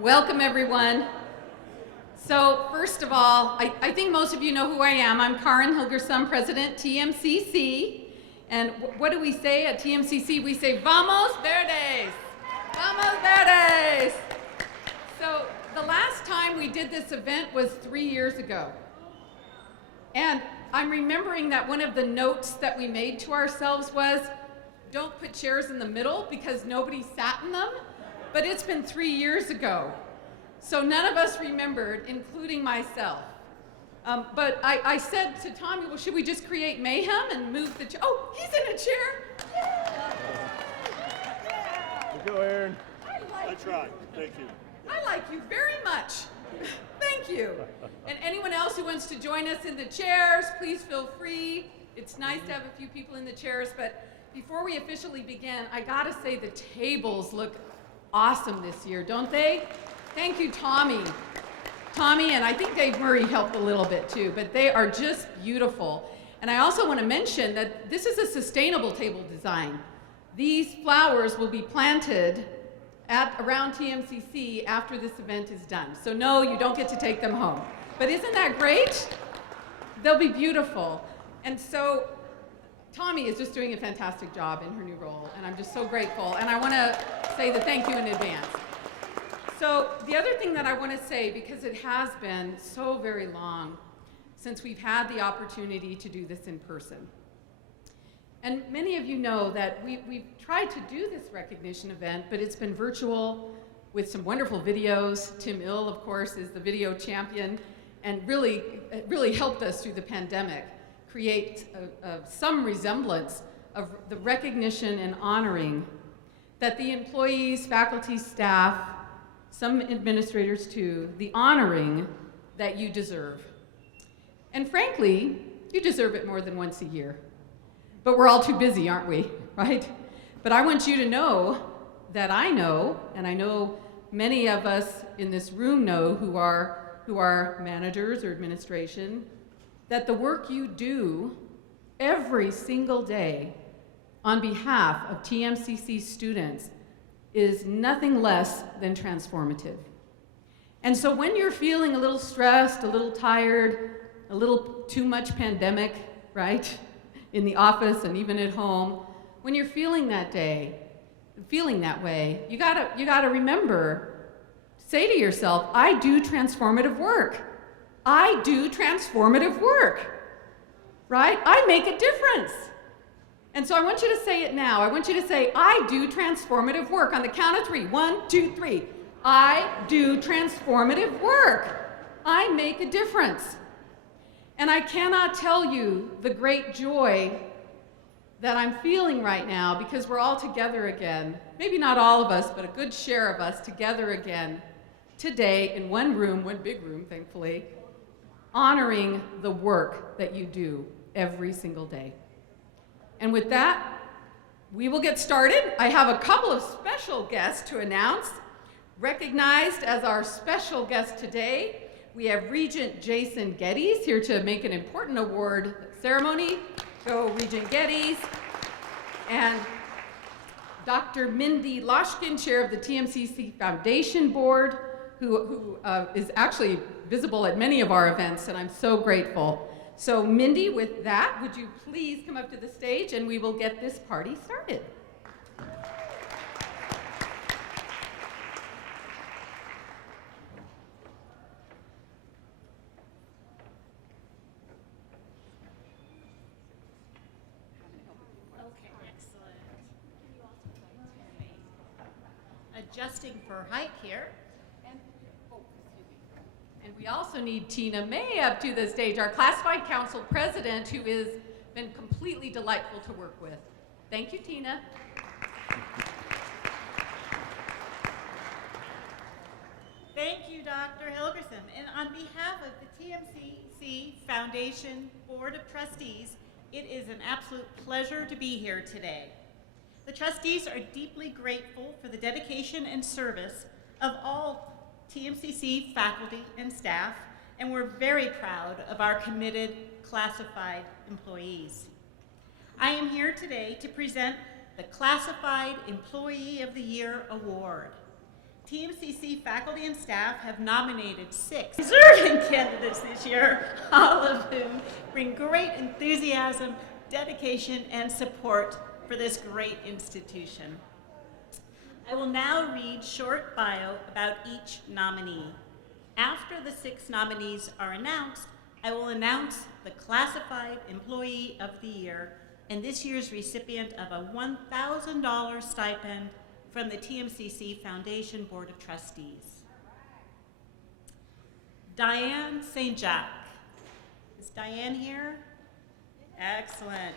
Welcome, everyone. So first of all, I think most of you know who I am. I'm Karen Hilgerson, President, TMCC. And what do we say at TMCC? We say, Vamos Verdes! Vamos Verdes! So the last time we did this event was 3 years ago. And I'm remembering that one of the notes that we made to ourselves was, don't put chairs in the middle because nobody sat in them. But it's been 3 years ago. So none of us remembered, including myself. But I said to Tommy, well, should we just create mayhem and move the chair? Oh, he's in a chair. Good go, Aaron. I tried. Thank you. I like you very much. Thank you. And anyone else who wants to join us in the chairs, please feel free. It's nice to have a few people in the chairs, but before we officially begin, I gotta say the tables look awesome this year, don't they? Thank you, Tommy. Tommy, and I think Dave Murray helped a little bit too, but they are just beautiful. And I also want to mention that this is a sustainable table design. These flowers will be planted around TMCC after this event is done. So no, you don't get to take them home. But isn't that great? They'll be beautiful. And so Tommy is just doing a fantastic job in her new role, and I'm just so grateful. And I want to say the thank you in advance. So the other thing that I want to say, because it has been so very long since we've had the opportunity to do this in person. And many of you know that we've tried to do this recognition event, but it's been virtual with some wonderful videos. Tim Ill, of course, is the video champion, and really helped us through the pandemic create some resemblance of the recognition and honoring that the employees, faculty, staff, some administrators too, the honoring that you deserve. And frankly, you deserve it more than once a year. But we're all too busy, aren't we, right? But I want you to know that I know, and I know many of us in this room know who are managers or administration, that the work you do every single day on behalf of TMCC students is nothing less than transformative. And so when you're feeling a little stressed, a little tired, a little too much pandemic, right, in the office and even at home, when you're feeling that way, you gotta remember, say to yourself, I do transformative work. I do transformative work, right? I make a difference. And so I want you to say it now. I want you to say, I do transformative work. On the count of 3. 1, 2, 3. I do transformative work. I make a difference. And I cannot tell you the great joy that I'm feeling right now because we're all together again. Maybe not all of us, but a good share of us together again today in one room, one big room, thankfully, honoring the work that you do every single day. And with that, we will get started. I have a couple of special guests to announce. Recognized as our special guest today, we have Regent Jason Geddes here to make an important award ceremony. Go Regent Geddes. And Dr. Mindy Lochen, chair of the TMCC Foundation Board, who is actually visible at many of our events, and I'm so grateful. So Mindy, with that, would you please come up to the stage and we will get this party started. Okay, excellent. Adjusting for height here. And we also need Tina May up to the stage, our Classified Council President, who has been completely delightful to work with. Thank you, Tina. Thank you, Dr. Hilgerson. And on behalf of the TMCC Foundation Board of Trustees, it is an absolute pleasure to be here today. The trustees are deeply grateful for the dedication and service of all TMCC faculty and staff, and we're very proud of our committed classified employees. I am here today to present the Classified Employee of the Year Award. TMCC faculty and staff have nominated 6 deserving candidates this year, all of whom bring great enthusiasm, dedication, and support for this great institution. I will now read short bio about each nominee. After the 6 nominees are announced, I will announce the Classified Employee of the Year and this year's recipient of a $1,000 stipend from the TMCC Foundation Board of Trustees. Diane St. Jacques. Is Diane here? Excellent.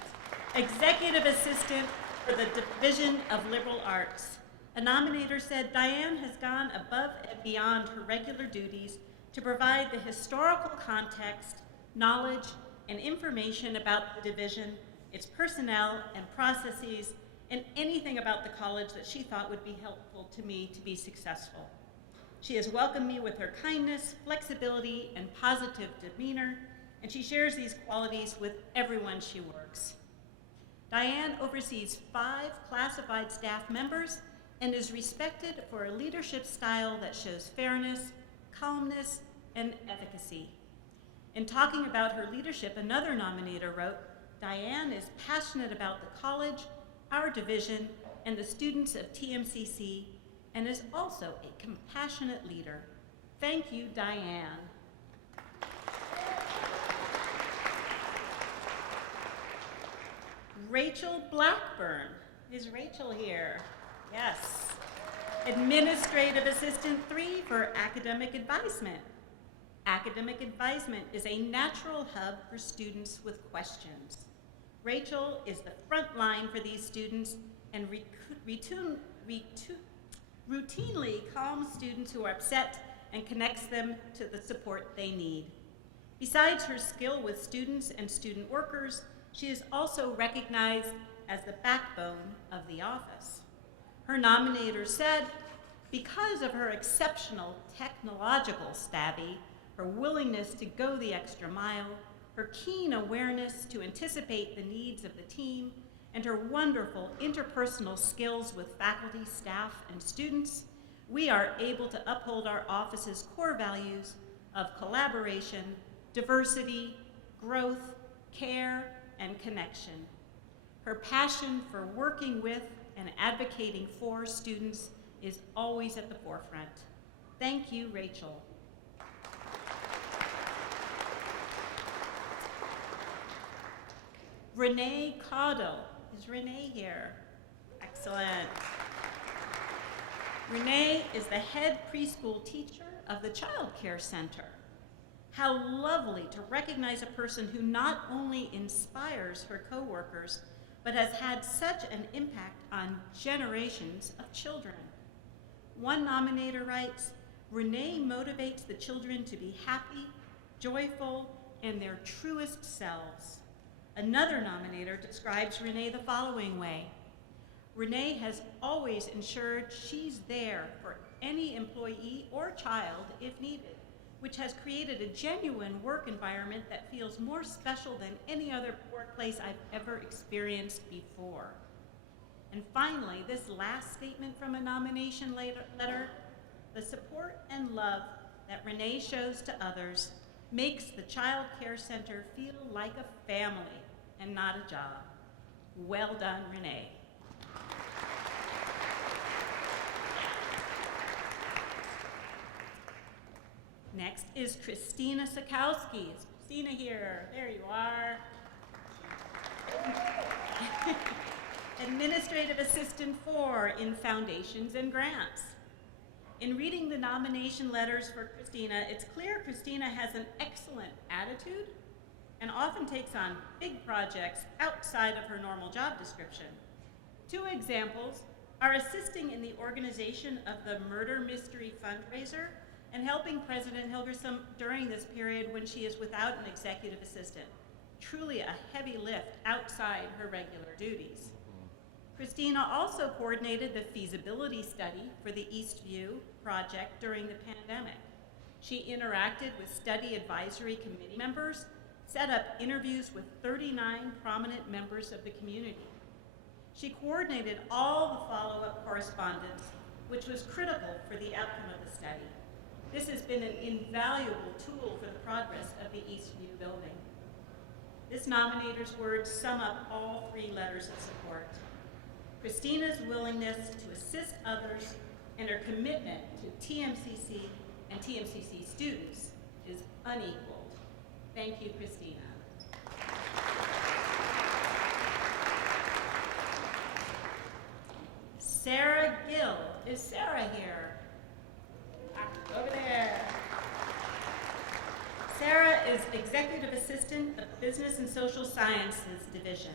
Executive Assistant for the Division of Liberal Arts. A nominator said Diane has gone above and beyond her regular duties to provide the historical context, knowledge, and information about the division, its personnel and processes, and anything about the college that she thought would be helpful to me to be successful. She has welcomed me with her kindness, flexibility, and positive demeanor, and she shares these qualities with everyone she works. Diane oversees 5 classified staff members and is respected for a leadership style that shows fairness, calmness, and efficacy. In talking about her leadership, another nominator wrote, Diane is passionate about the college, our division, and the students of TMCC, and is also a compassionate leader. Thank you, Diane. Rachel Blackburn. Is Rachel here? Yes. Administrative Assistant 3 for Academic Advisement. Academic Advisement is a natural hub for students with questions. Rachel is the front line for these students and routinely calms students who are upset and connects them to the support they need. Besides her skill with students and student workers, she is also recognized as the backbone of the office. Her nominator said, because of her exceptional technological savvy, her willingness to go the extra mile, her keen awareness to anticipate the needs of the team, and her wonderful interpersonal skills with faculty, staff, and students, we are able to uphold our office's core values of collaboration, diversity, growth, care, and connection. Her passion for working with and advocating for students is always at the forefront. Thank you, Rachel. Renee Caudle. Is Renee here? Excellent. Renee is the head preschool teacher of the Child Care Center. How lovely to recognize a person who not only inspires her coworkers, but has had such an impact on generations of children. One nominator writes, Renee motivates the children to be happy, joyful, and their truest selves. Another nominator describes Renee the following way. Renee has always ensured she's there for any employee or child if needed, which has created a genuine work environment that feels more special than any other workplace I've ever experienced before. And finally, this last statement from a nomination letter, the support and love that Renee shows to others makes the Child Care Center feel like a family and not a job. Well done, Renee. Next is Christina Sikowski. Is Christina here? There you are. Administrative Assistant 4 in Foundations and Grants. In reading the nomination letters for Christina, it's clear Christina has an excellent attitude and often takes on big projects outside of her normal job description. 2 examples are assisting in the organization of the Murder Mystery Fundraiser and helping President Hilgersum during this period when she is without an executive assistant. Truly a heavy lift outside her regular duties. Christina also coordinated the feasibility study for the Eastview project during the pandemic. She interacted with study advisory committee members, set up interviews with 39 prominent members of the community. She coordinated all the follow-up correspondence which was critical for the outcome of the study. This has been an invaluable tool for the progress of the Eastview building. This nominator's words sum up all 3 letters of support. Christina's willingness to assist others and her commitment to TMCC and TMCC students is unequaled. Thank you, Christina. Sarah Gill. Is Sarah here? Over there. Sarah is Executive Assistant of Business and Social Sciences Division.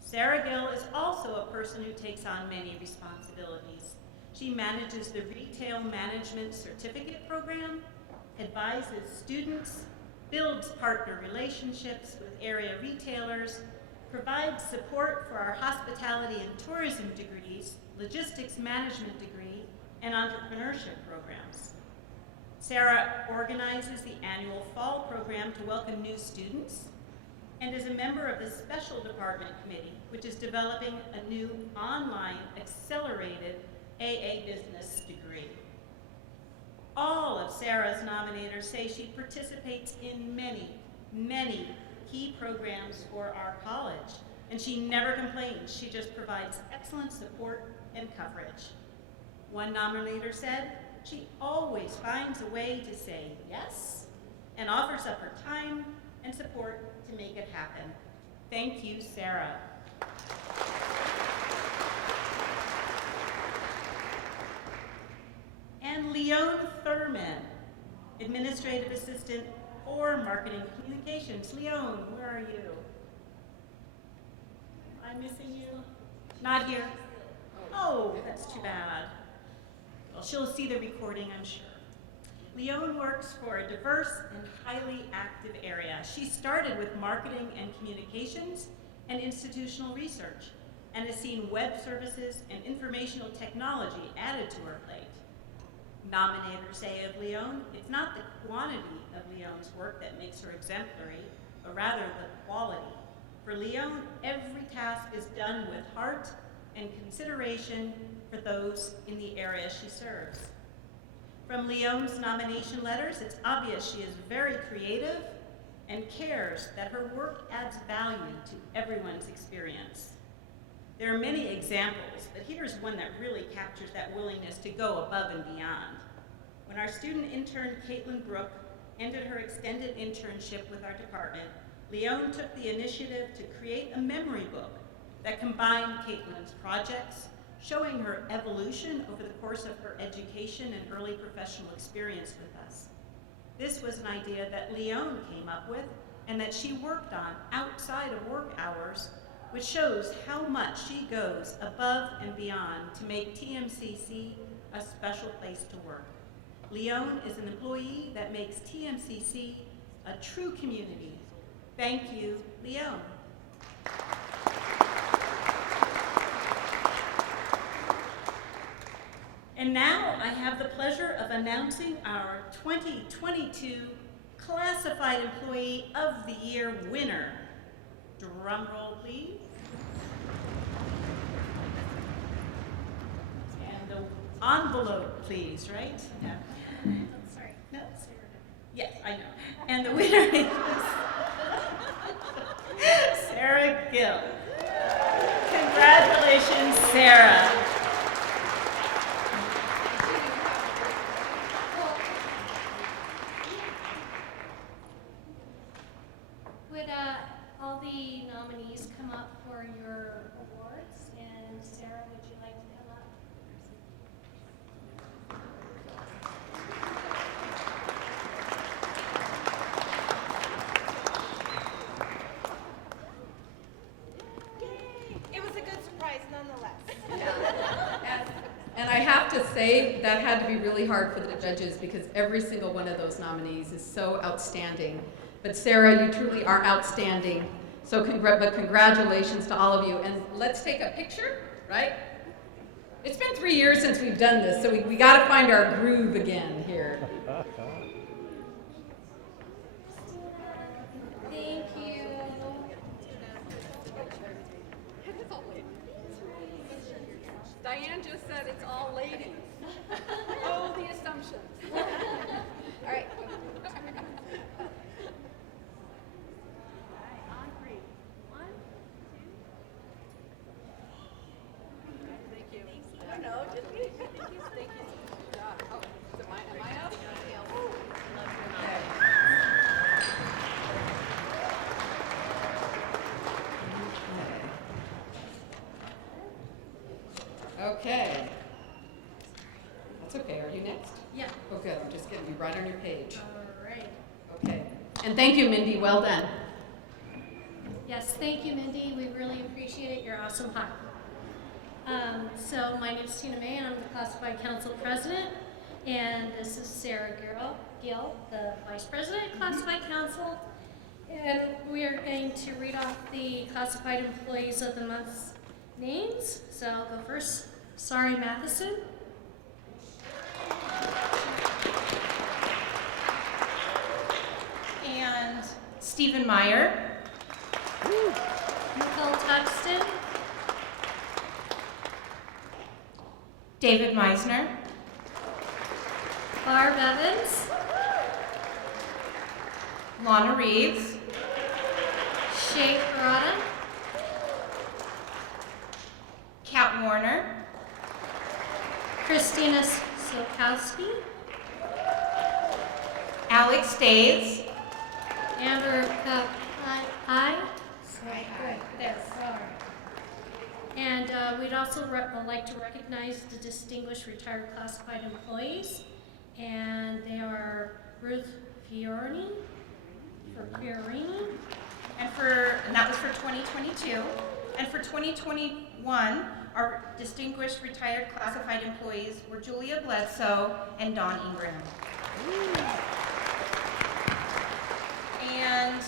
Sarah Gill is also a person who takes on many responsibilities. She manages the Retail Management Certificate Program, advises students, builds partner relationships with area retailers, provides support for our hospitality and tourism degrees, logistics management degree, and entrepreneurship programs. Sarah organizes the annual fall program to welcome new students and is a member of the Special Department Committee, which is developing a new online accelerated AA Business degree. All of Sarah's nominators say she participates in many, many key programs for our college, and she never complains. She just provides excellent support and coverage. One nominator said, she always finds a way to say yes and offers up her time and support to make it happen. Thank you, Sarah. And Leon Thurman, Administrative Assistant for Marketing Communications. Leon, where are you? Am I missing you? Not here? Oh, that's too bad. Well, she'll see the recording, I'm sure. Leon works for a diverse and highly active area. She started with marketing and communications and institutional research, and has seen web services and informational technology added to her plate. Nominators say of Leon, it's not the quantity of Leon's work that makes her exemplary, but rather the quality. For Leon, every task is done with heart and consideration for those in the area she serves. From Leon's nomination letters, it's obvious she is very creative and cares that her work adds value to everyone's experience. There are many examples, but here's one that really captures that willingness to go above and beyond. When our student intern, Caitlin Brooke, ended her extended internship with our department, Leon took the initiative to create a memory book that combined Caitlin's projects, showing her evolution over the course of her education and early professional experience with us. This was an idea that Leon came up with and that she worked on outside of work hours, which shows how much she goes above and beyond to make TMCC a special place to work. Leon is an employee that makes TMCC a true community. Thank you, Leon. And now I have the pleasure of announcing our 2022 Classified Employee of the Year winner. Drum roll, please. And the envelope, please, right? Yeah. Sorry. No? Yes, I know. And the winner is Sarah Gill. Congratulations, Sarah. Would all the nominees come up for your awards? And Sarah, would you like to come up? It was a good surprise nonetheless. And I have to say, that had to be really hard for the judges because every single one of those nominees is so outstanding. But Sarah, you truly are outstanding. So congratulations to all of you. And let's take a picture, right? It's been 3 years since we've done this, so we got to find our groove again here. Thank you. Diane just said it's all ladies. Oh, the assumptions. All right. On three. 1, 2. Thank you. I don't know, just me. Thank you. Good job. Oh, so am I up? Okay. That's okay. Are you next? Yeah. Oh, good. I'm just getting you right on your page. All right. Okay. And thank you, Mindy. Well done. Yes, thank you, Mindy. We really appreciate it. You're awesome. Hi. So my name is Tina May, and I'm the Classified Council President. And this is Sarah Gill, the Vice President of Classified Council. And we are going to read off the Classified Employees of the Month's names. So I'll go first. Sari Matheson. And Stephen Meyer. Nicole Tuxton. David Meisner. Barb Evans. Lana Reeves. Shay Parada. Kat Warner. Christina Sikowski. Alex Days. Amber Hi. There, sorry. And we'd also like to recognize the distinguished retired classified employees. And they are Ruth Fiorini. And that was for 2022. And for 2021, our distinguished retired classified employees were Julia Bledsoe and Dawn Ingram. And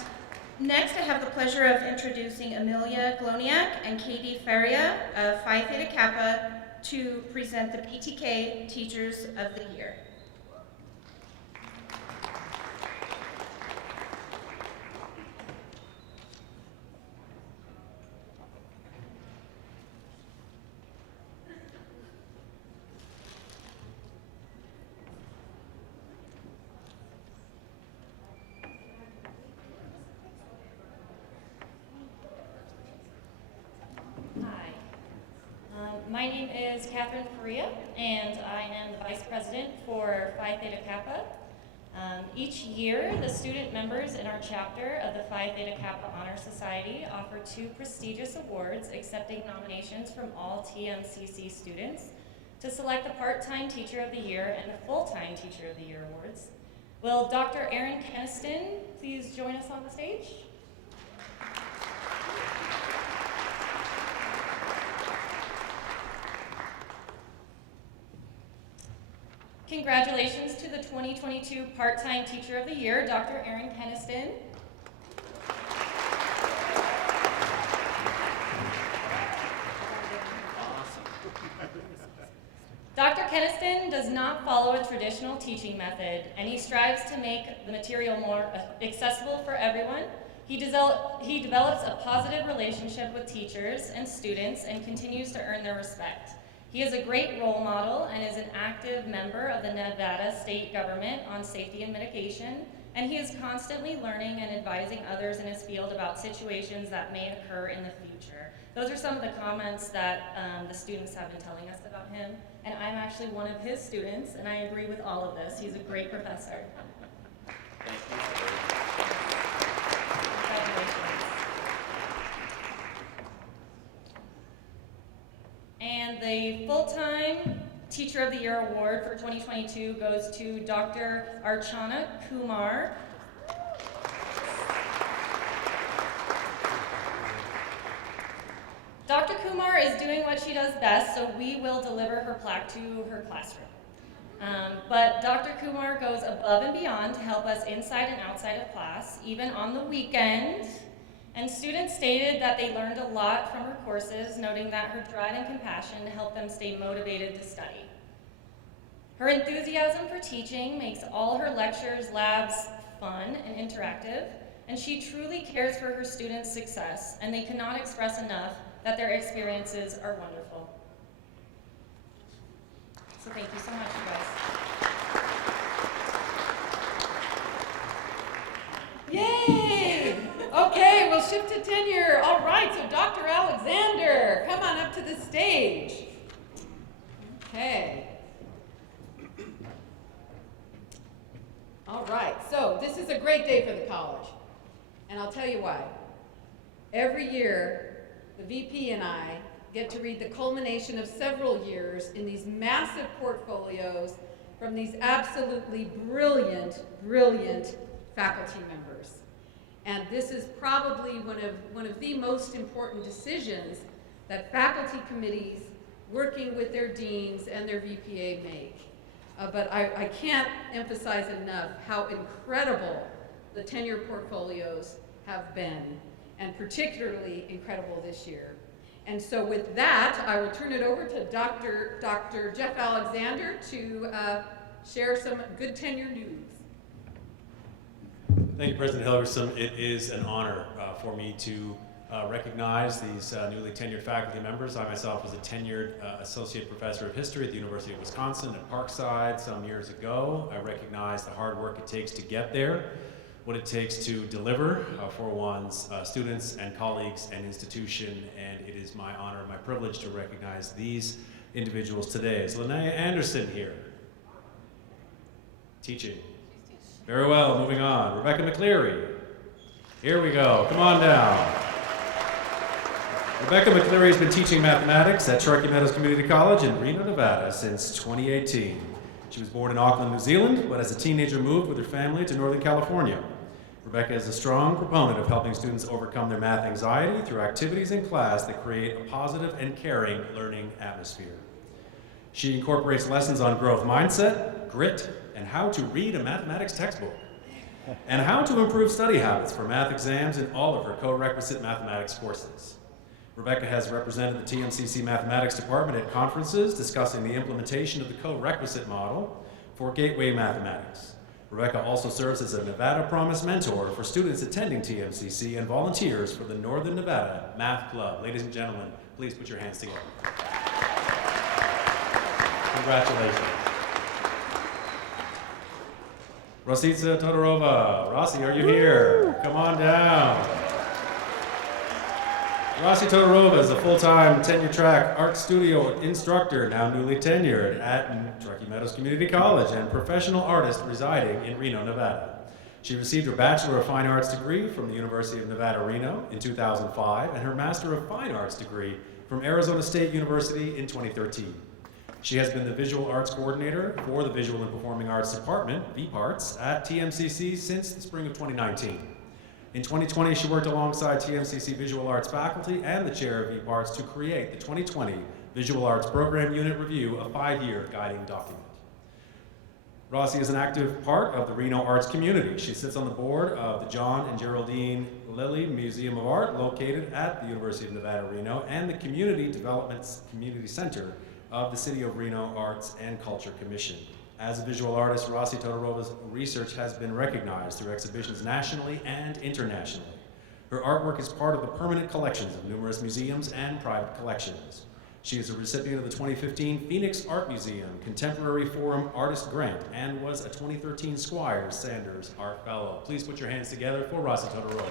next I have the pleasure of introducing Amelia Gloniak and Katie Feria of Phi Theta Kappa to present the PTK Teachers of the Year. My name is Catherine Faria, and I am the Vice President for Phi Theta Kappa. Each year, the student members in our chapter of the Phi Theta Kappa Honor Society offer 2 prestigious awards accepting nominations from all TMCC students to select the Part-Time Teacher of the Year and the Full-Time Teacher of the Year awards. Will Dr. Aaron Kenniston please join us on the stage? Congratulations to the 2022 Part-Time Teacher of the Year, Dr. Aaron Kenniston. Dr. Kenniston does not follow a traditional teaching method, and he strives to make the material more accessible for everyone. He develops a positive relationship with teachers and students and continues to earn their respect. He is a great role model and is an active member of the Nevada state government on safety and mitigation, and he is constantly learning and advising others in his field about situations that may occur in the future. Those are some of the comments that the students have been telling us about him, and I'm actually one of his students, and I agree with all of this. He's a great professor. Thank you. Congratulations. And the Full-Time Teacher of the Year Award for 2022 goes to Dr. Archana Kumar. Dr. Kumar is doing what she does best, so we will deliver her plaque to her classroom. But Dr. Kumar goes above and beyond to help us inside and outside of class, even on the weekend. And students stated that they learned a lot from her courses, noting that her drive and compassion helped them stay motivated to study. Her enthusiasm for teaching makes all her lectures, labs fun and interactive, and she truly cares for her students' success, and they cannot express enough that their experiences are wonderful. So thank you so much, you guys. Yay! Okay, we'll shift to tenure. All right, so Dr. Alexander, come on up to the stage. Okay. All right, so this is a great day for the college, and I'll tell you why. Every year, the VP and I get to read the culmination of several years in these massive portfolios from these absolutely brilliant, brilliant faculty members. And this is probably one of the most important decisions that faculty committees working with their deans and their VPA make. But I can't emphasize enough how incredible the tenure portfolios have been, and particularly incredible this year. And so with that, I will turn it over to Dr. Jeff Alexander to share some good tenure news. Thank you, President Helgerson. It is an honor for me to recognize these newly tenured faculty members. I myself was a tenured associate professor of history at the University of Wisconsin at Parkside some years ago. I recognize the hard work it takes to get there, what it takes to deliver for one's students and colleagues and institution, and it is my honor and my privilege to recognize these individuals today. Is Linnea Anderson here? Teaching. Very well, moving on. Rebecca Mccleary. Here we go, come on down. Rebecca Mccleary has been teaching mathematics at Truckee Meadows Community College in Reno, Nevada since 2018. She was born in Auckland, New Zealand, but as a teenager moved with her family to Northern California. Rebecca is a strong proponent of helping students overcome their math anxiety through activities in class that create a positive and caring learning atmosphere. She incorporates lessons on growth mindset, grit, and how to read a mathematics textbook, and how to improve study habits for math exams in all of her co-requisite mathematics courses. Rebecca has represented the TMCC Mathematics Department at conferences discussing the implementation of the co-requisite model for Gateway Mathematics. Rebecca also serves as a Nevada Promise mentor for students attending TMCC and volunteers for the Northern Nevada Math Club. Ladies and gentlemen, please put your hands together. Congratulations. Rosita Todorova. Rossi, are you here? Come on down. Rossi Todorova is a full-time tenure-track art studio instructor, now newly tenured at Truckee Meadows Community College, and professional artist residing in Reno, Nevada. She received her Bachelor of Fine Arts degree from the University of Nevada, Reno in 2005, and her Master of Fine Arts degree from Arizona State University in 2013. She has been the Visual Arts Coordinator for the Visual and Performing Arts Department, VPARTS, at TMCC since the spring of 2019. In 2020, she worked alongside TMCC Visual Arts faculty and the chair of VPARTS to create the 2020 Visual Arts Program Unit Review, a 5-year guiding document. Rossi is an active part of the Reno arts community. She sits on the board of the John and Geraldine Lilly Museum of Art, located at the University of Nevada, Reno, and the Community Development Community Center of the City of Reno Arts and Culture Commission. As a visual artist, Rossi Todorova's research has been recognized through exhibitions nationally and internationally. Her artwork is part of the permanent collections of numerous museums and private collections. She is a recipient of the 2015 Phoenix Art Museum Contemporary Forum Artist Grant and was a 2013 Squire Sanders Art Fellow. Please put your hands together for Rossi Todorova.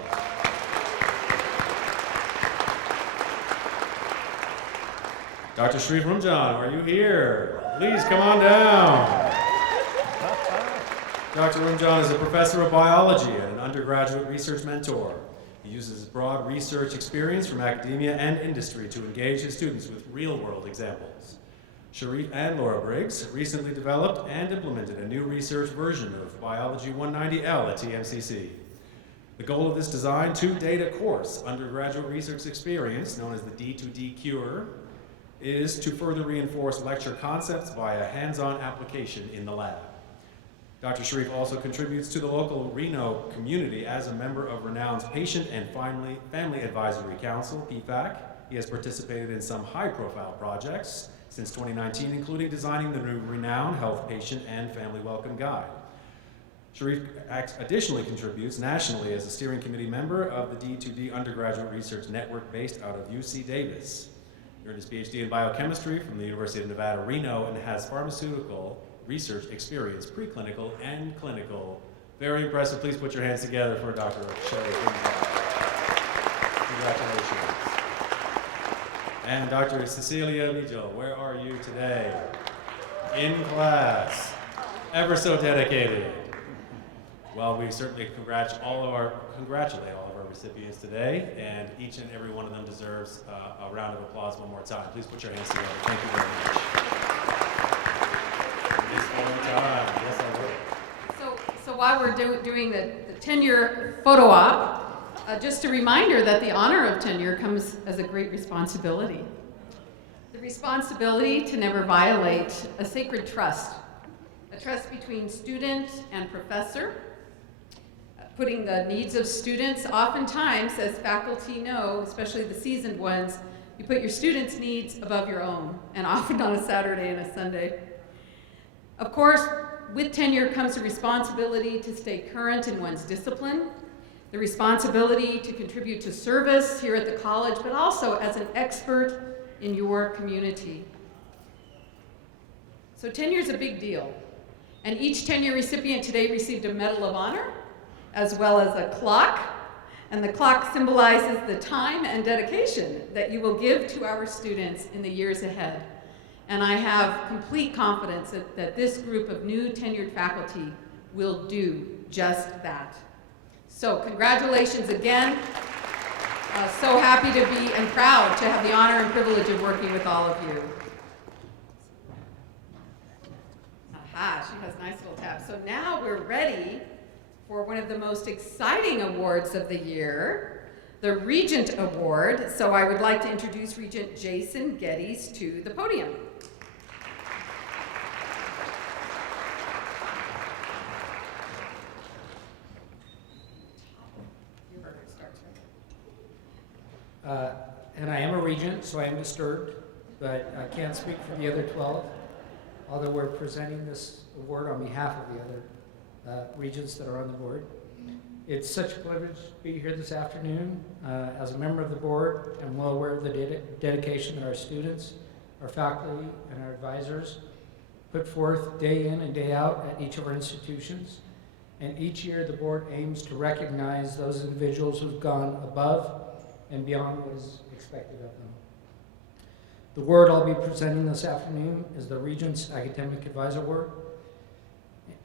Dr. Shreve Rumjan, are you here? Please come on down. Dr. Rumjan is a professor of biology and an undergraduate research mentor. He uses his broad research experience from academia and industry to engage his students with real-world examples. Sharif and Laura Briggs recently developed and implemented a new research version of Biology 190L at TMCC. The goal of this Design to Data course, undergraduate research experience, known as the D2D Cure, is to further reinforce lecture concepts via hands-on application in the lab. Dr. Sharif also contributes to the local Reno community as a member of Renown's Patient and Family Advisory Council, PFAC. He has participated in some high-profile projects since 2019, including designing the new Renown Health Patient and Family Welcome Guide. Sharif additionally contributes nationally as a steering committee member of the D2D Undergraduate Research Network based out of UC Davis. earned his PhD in biochemistry from the University of Nevada, Reno, and has pharmaceutical research experience, preclinical and clinical. Very impressive. Please put your hands together for Dr. Sherry. Congratulations. And Dr. Cecilia Vigil, where are you today? In class. Ever so dedicated. Well, we certainly congratulate all of our recipients today, and each and every one of them deserves a round of applause one more time. Please put your hands together. Thank you very much. Just one more time. Yes, I will. So while we're doing the tenure photo op, just a reminder that the honor of tenure comes as a great responsibility. The responsibility to never violate a sacred trust, a trust between student and professor, putting the needs of students, oftentimes, as faculty know, especially the seasoned ones, you put your students' needs above your own, and often on a Saturday and a Sunday. Of course, with tenure comes the responsibility to stay current in one's discipline, the responsibility to contribute to service here at the college, but also as an expert in your community. So tenure is a big deal, and each tenure recipient today received a Medal of Honor, as well as a clock, and the clock symbolizes the time and dedication that you will give to our students in the years ahead. And I have complete confidence that this group of new tenured faculty will do just that. So congratulations again. So happy to be and proud to have the honor and privilege of working with all of you. Aha, she has nice little tabs. So now we're ready for one of the most exciting awards of the year, the Regent Award. So I would like to introduce Regent Jason Geddes to the podium. And I am a regent, so I am disturbed, but I can't speak for the other 12, although we're presenting this award on behalf of the other regents that are on the board. It's such a privilege to be here this afternoon. As a member of the board, I'm well aware of the dedication that our students, our faculty, and our advisors put forth day in and day out at each of our institutions. And each year the board aims to recognize those individuals who've gone above and beyond what is expected of them. The award I'll be presenting this afternoon is the Regents Academic Advisor Award.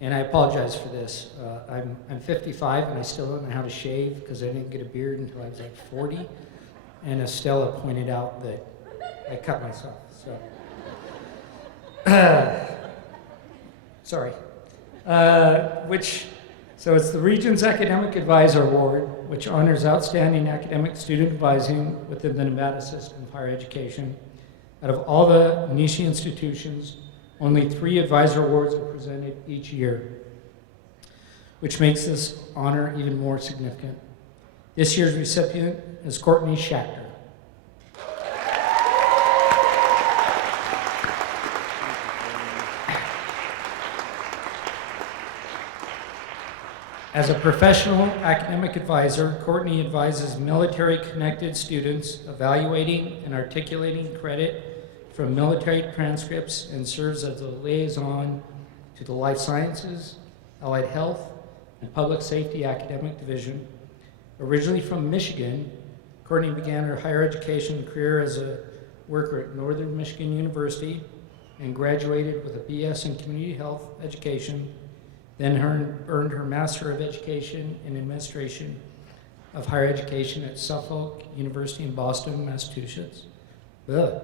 And I apologize for this. I'm 55 and I still don't know how to shave because I didn't get a beard until I was like 40. And Estella pointed out that I cut myself, so. Sorry. So it's the Regents Academic Advisor Award, which honors outstanding academic student advising within the Nevada system of higher education. Out of all the niche institutions, only 3 advisor awards are presented each year, which makes this honor even more significant. This year's recipient is Courtney Schachter. As a professional academic advisor, Courtney advises military-connected students evaluating and articulating credit from military transcripts and serves as a liaison to the Life Sciences, Allied Health, and Public Safety Academic Division. Originally from Michigan, Courtney began her higher education career as a worker at Northern Michigan University and graduated with a BS in Community Health Education, then earned her Master of Education in Administration of Higher Education at Suffolk University in Boston, Massachusetts. Ugh.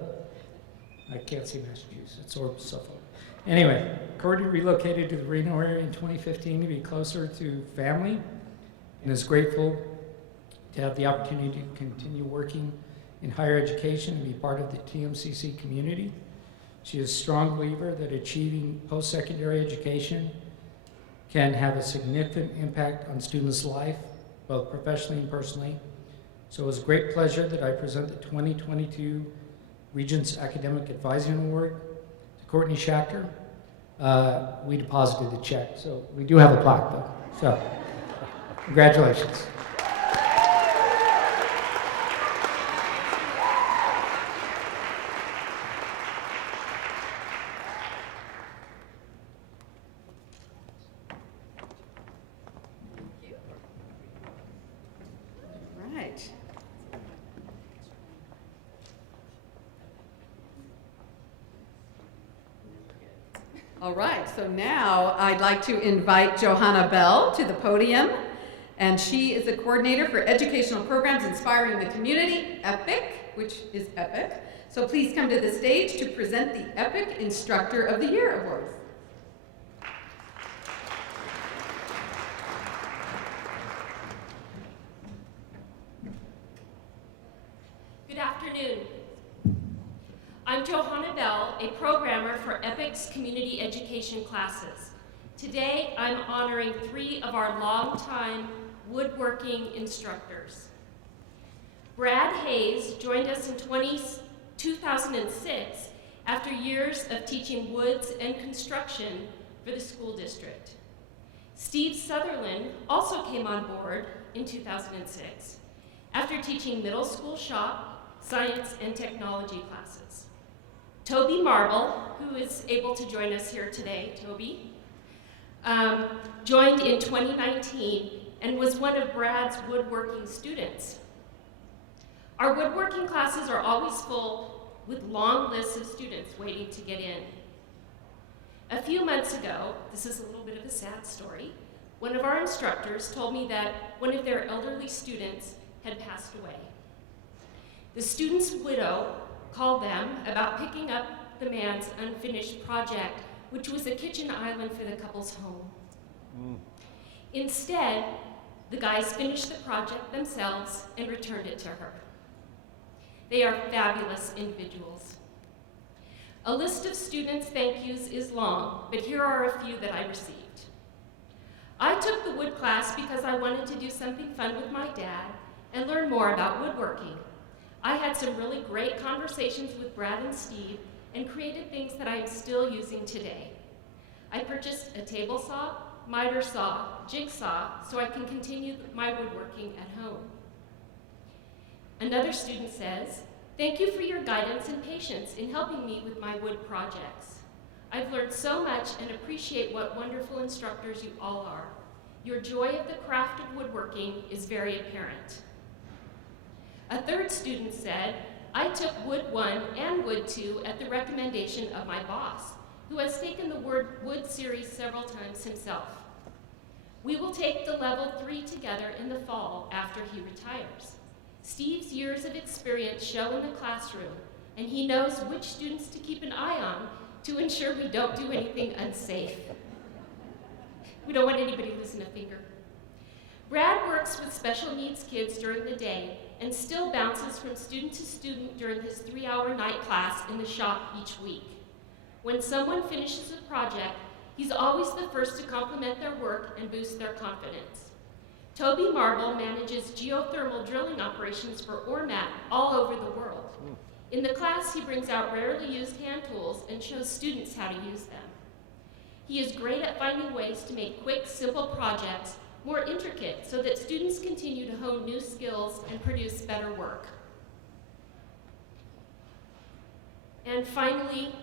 I can't see Massachusetts or Suffolk. Anyway, Courtney relocated to the Reno area in 2015 to be closer to family and is grateful to have the opportunity to continue working in higher education and be part of the TMCC community. She is a strong believer that achieving post-secondary education can have a significant impact on students' life, both professionally and personally. So it was a great pleasure that I present the 2022 Regents Academic Advising Award to Courtney Schachter. We deposited the check, so we do have a plaque though. So, congratulations. All right, so now I'd like to invite Johanna Bell to the podium, and she is the coordinator for educational programs inspiring the community, EPIC, which is EPIC. So please come to the stage to present the EPIC Instructor of the Year Awards. Good afternoon. I'm Johanna Bell, a programmer for EPIC's community education classes. Today, I'm honoring 3 of our longtime woodworking instructors. Brad Hayes joined us in 2006 after years of teaching woods and construction for the school district. Steve Sutherland also came on board in 2006 after teaching middle school shop, science, and technology classes. Toby Marble, who is able to join us here today, Toby, joined in 2019 and was one of Brad's woodworking students. Our woodworking classes are always full with long lists of students waiting to get in. A few months ago, this is a little bit of a sad story, one of our instructors told me that one of their elderly students had passed away. The student's widow called them about picking up the man's unfinished project, which was a kitchen island for the couple's home. Instead, the guys finished the project themselves and returned it to her. They are fabulous individuals. A list of students' thank yous is long, but here are a few that I received. I took the wood class because I wanted to do something fun with my dad and learn more about woodworking. I had some really great conversations with Brad and Steve and created things that I am still using today. I purchased a table saw, miter saw, jigsaw, so I can continue my woodworking at home. Another student says, "Thank you for your guidance and patience in helping me with my wood projects. I've learned so much and appreciate what wonderful instructors you all are. Your joy of the craft of woodworking is very apparent." A third student said, "I took Wood 1 and Wood 2 at the recommendation of my boss, who has taken the Wood series several times himself. We will take the level 3 together in the fall after he retires. Steve's years of experience show in the classroom, and he knows which students to keep an eye on to ensure we don't do anything unsafe. We don't want anybody losing a finger." Brad works with special needs kids during the day and still bounces from student to student during his 3-hour night class in the shop each week. When someone finishes a project, he's always the first to compliment their work and boost their confidence. Toby Marble manages geothermal drilling operations for Ormat all over the world. In the class, he brings out rarely used hand tools and shows students how to use them. He is great at finding ways to make quick, simple projects more intricate so that students continue to hone new skills and produce better work. And finally,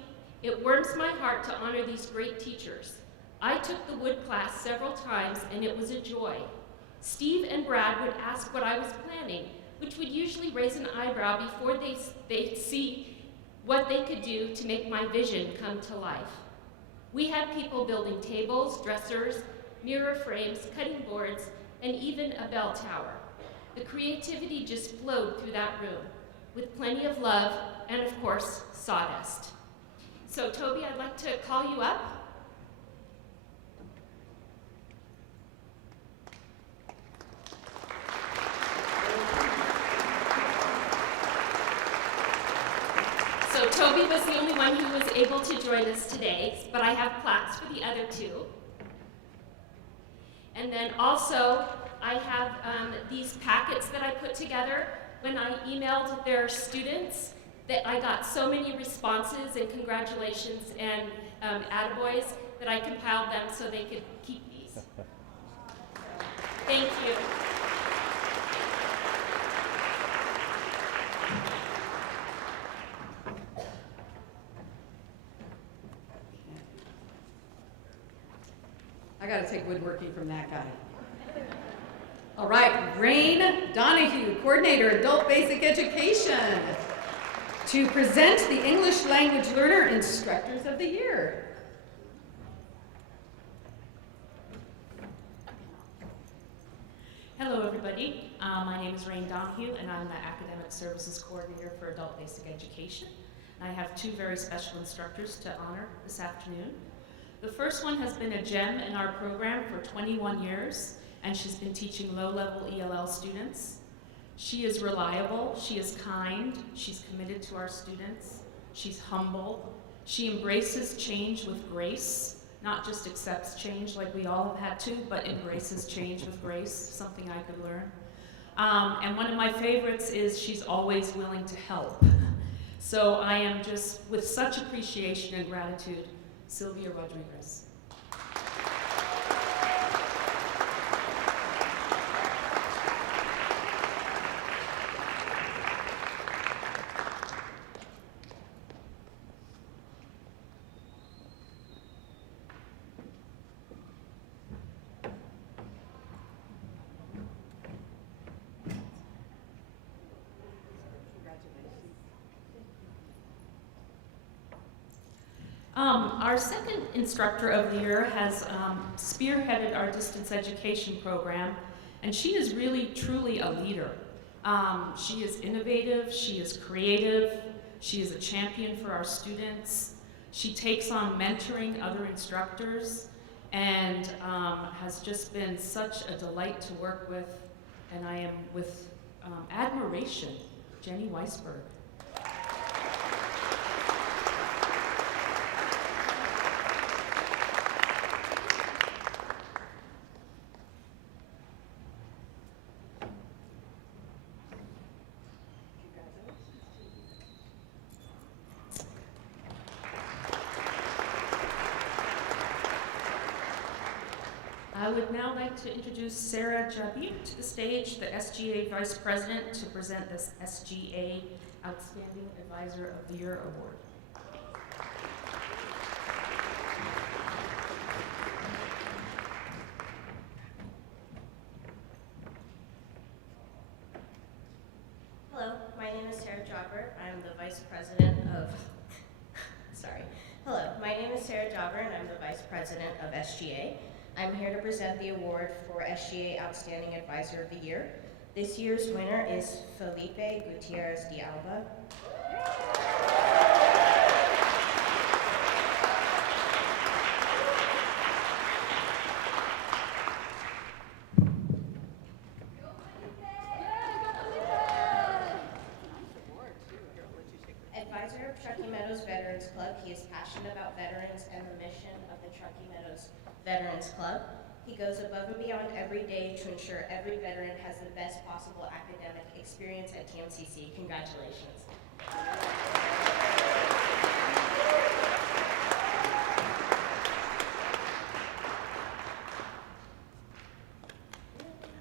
it warms my heart to honor these great teachers. I took the wood class several times and it was a joy. Steve and Brad would ask what I was planning, which would usually raise an eyebrow before they'd see what they could do to make my vision come to life. We had people building tables, dressers, mirror frames, cutting boards, and even a bell tower. The creativity just flowed through that room, with plenty of love and, of course, sawdust. So, Toby, I'd like to call you up. So Toby was the only one who was able to join us today, but I have plaques for the other 2. And then also, I have these packets that I put together when I emailed their students that I got so many responses and congratulations and attaboys that I compiled them so they could keep these. Thank you. I gotta take woodworking from that guy. All right, Rain Donahue, Coordinator, Adult Basic Education, to present the English Language Learner Instructors of the Year. Hello, everybody. My name is Rain Donahue, and I'm the Academic Services Coordinator for Adult Basic Education. And I have two very special instructors to honor this afternoon. The first one has been a gem in our program for 21 years, and she's been teaching low-level ELL students. She is reliable, she is kind, she's committed to our students, she's humble, she embraces change with grace, not just accepts change like we all have had to, but embraces change with grace, something I could learn. And one of my favorites is she's always willing to help. So I am just, with such appreciation and gratitude, Sylvia Rodriguez. Our second instructor of the year has spearheaded our distance education program, and she is really, truly a leader. She is innovative, she is creative, she is a champion for our students. She takes on mentoring other instructors and has just been such a delight to work with, and I am with admiration, Jenny Weisberg. I would now like to introduce Sarah Jabir to the stage, the SGA Vice President, to present this SGA Outstanding Advisor of the Year Award. Hello, my name is Sarah Jabir. I'm the Vice President of, Hello, my name is Sarah Jabir and I'm the Vice President of SGA. I'm here to present the award for SGA Outstanding Advisor of the Year. This year's winner is Felipe Gutierrez de Alba. Advisor of Truckee Meadows Veterans Club, he is passionate about veterans and the mission of the Truckee Meadows Veterans Club. He goes above and beyond every day to ensure every veteran has the best possible academic experience at TMCC. Congratulations.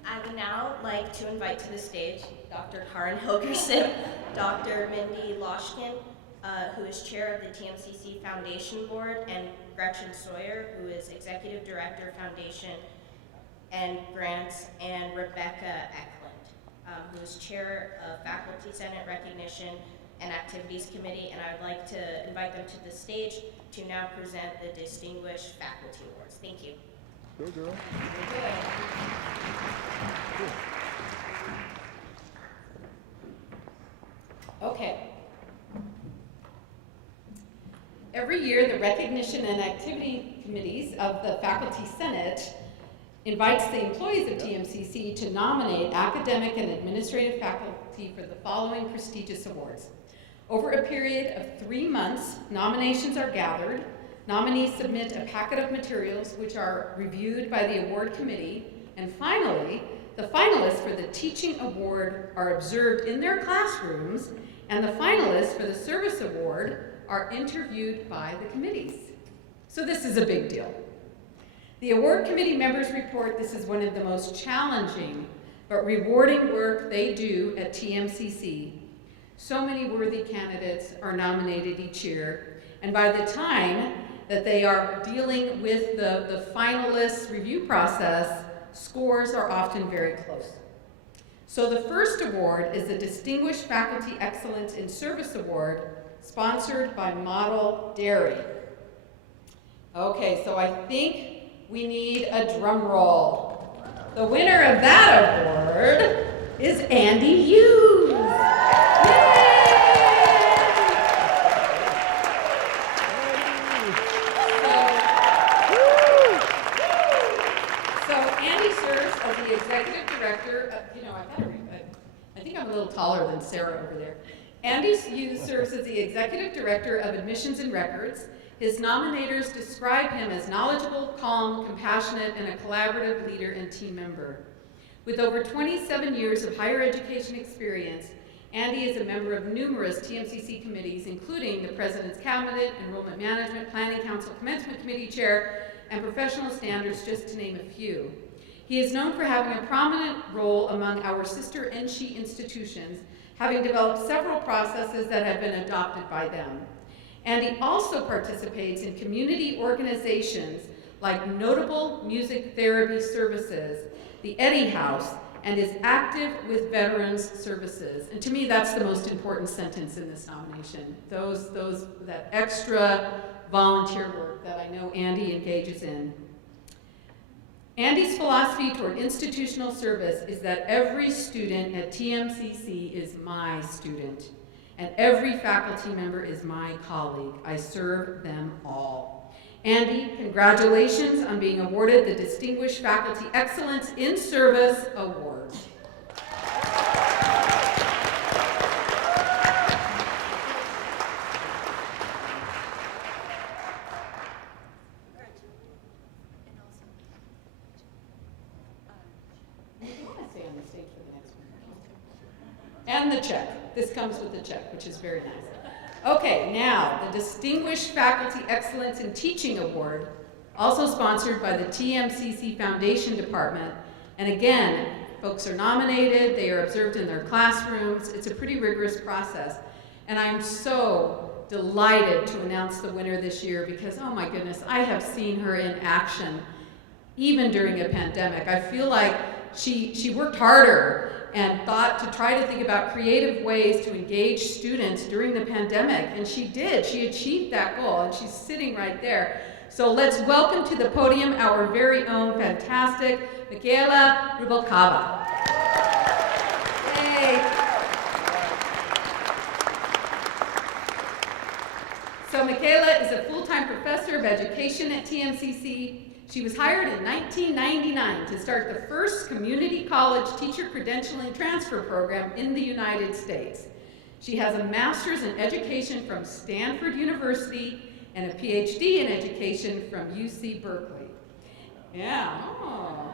I would now like to invite to the stage Dr. Karen Hilgerson, Dr. Mindy Lochen, who is chair of the TMCC Foundation Board, and Gretchen Sawyer, who is Executive Director, Foundation and Grants, and Rebecca Eklund, who is Chair of Faculty Senate Recognition and Activities Committee, and I would like to invite them to the stage to now present the Distinguished Faculty Awards. Thank you. Go, girl. Okay. Every year, the Recognition and Activity Committees of the Faculty Senate invites the employees of TMCC to nominate academic and administrative faculty for the following prestigious awards. Over a period of 3 months, nominations are gathered. Nominees submit a packet of materials which are reviewed by the award committee, and finally, the finalists for the teaching award are observed in their classrooms, and the finalists for the service award are interviewed by the committees. So this is a big deal. The award committee members report this is one of the most challenging but rewarding work they do at TMCC. So many worthy candidates are nominated each year, and by the time that they are dealing with the finalists review process, scores are often very close. So the first award is the Distinguished Faculty Excellence in Service Award, sponsored by Model Dairy. Okay, so I think we need a drum roll. The winner of that award is Andy Hughes. So Andy serves as the executive director of, I think I'm a little taller than Sarah over there. Andy Hughes serves as the executive director of admissions and records. His nominators describe him as knowledgeable, calm, compassionate, and a collaborative leader and team member. With over 27 years of higher education experience, Andy is a member of numerous TMCC committees, including the President's Cabinet, Enrollment Management, Planning Council, Commencement Committee Chair, and Professional Standards, just to name a few. He is known for having a prominent role among our sister NSHE institutions, having developed several processes that have been adopted by them. Andy also participates in community organizations like Notable Music Therapy Services, the Eddie House, and is active with Veterans Services. And to me, that's the most important sentence in this nomination. That extra volunteer work that I know Andy engages in. Andy's philosophy toward institutional service is that every student at TMCC is my student, and every faculty member is my colleague. I serve them all. Andy, congratulations on being awarded the Distinguished Faculty Excellence in Service Award. And the check. This comes with the check, which is very nice. Okay, now the Distinguished Faculty Excellence in Teaching Award, also sponsored by the TMCC Foundation Department. And again, folks are nominated, they are observed in their classrooms. It's a pretty rigorous process. And I'm so delighted to announce the winner this year because, oh my goodness, I have seen her in action, even during a pandemic. I feel like she worked harder and thought to try to think about creative ways to engage students during the pandemic. And she did. She achieved that goal, and she's sitting right there. So let's welcome to the podium our very own fantastic Michaela Rubelkava. Hey. So Michaela is a full-time professor of education at TMCC. She was hired in 1999 to start the first community college teacher credentialing transfer program in the United States. She has a master's in education from Stanford University and a PhD in education from UC Berkeley. Yeah. Oh.